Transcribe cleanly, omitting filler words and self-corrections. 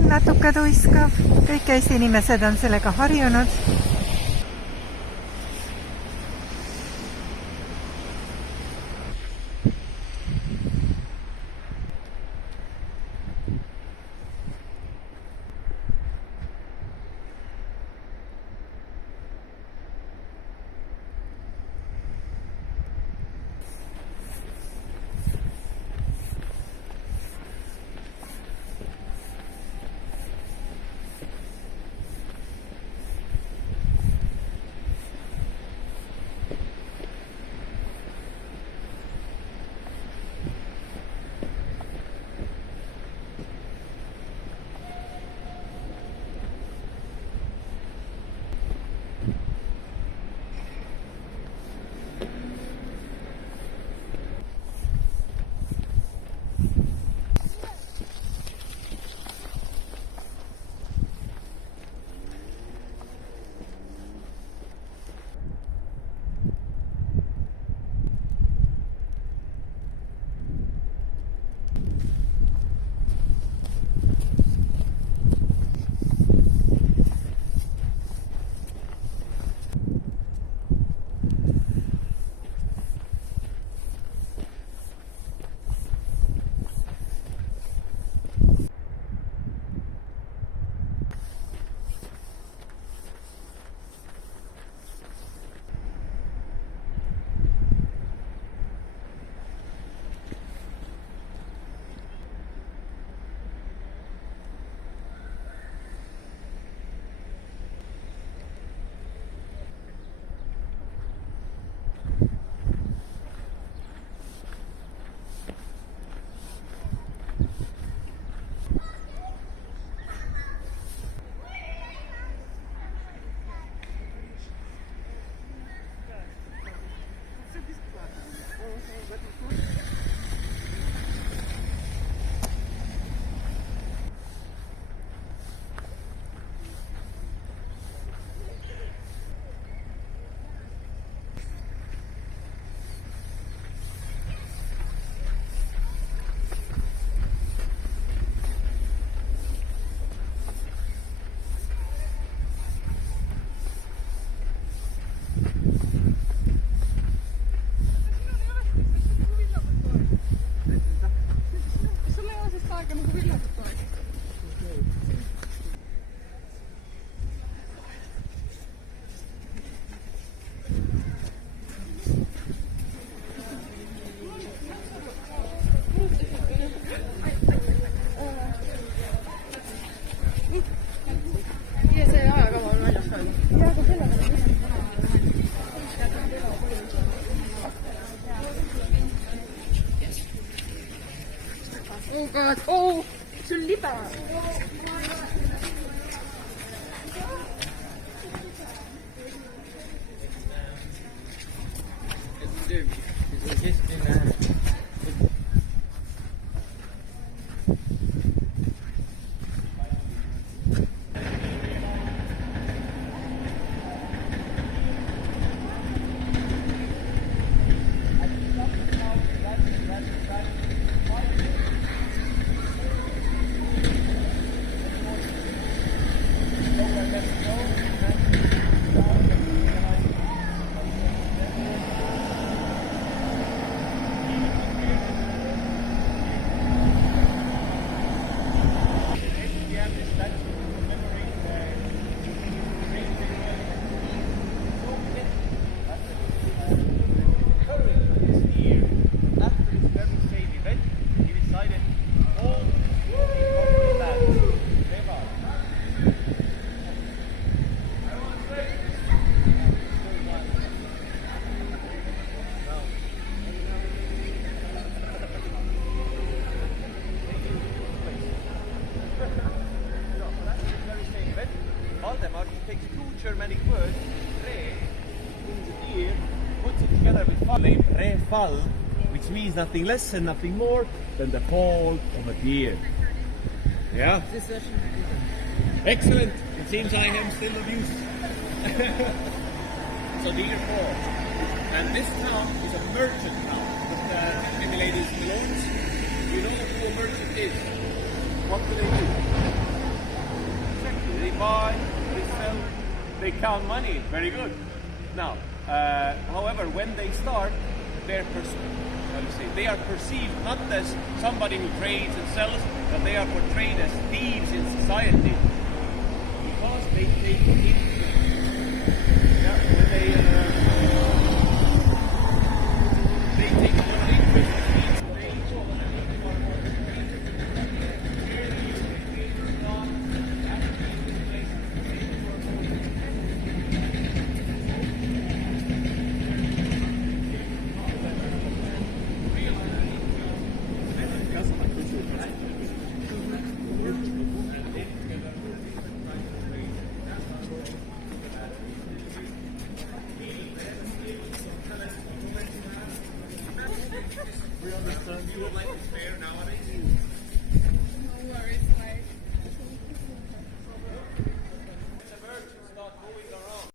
on natuke tuiskav, kõik Eesti inimesed on sellega harjunud. Oh god, oh, sul libe. Valdemar takes two Germanic words, re, means a deer, puts it together with fall, re-fall, which means nothing less and nothing more than the fall of a deer. Yeah? Excellent. It seems I am still of use. So deer fall. And this town is a merchant town. But tell me, ladies and lords, you know who a merchant is. What do they do? buy, they sell, they count money. Very good. Now, however, when they start, they are perceived not as somebody who trades and sells, but they are portrayed as thieves in society.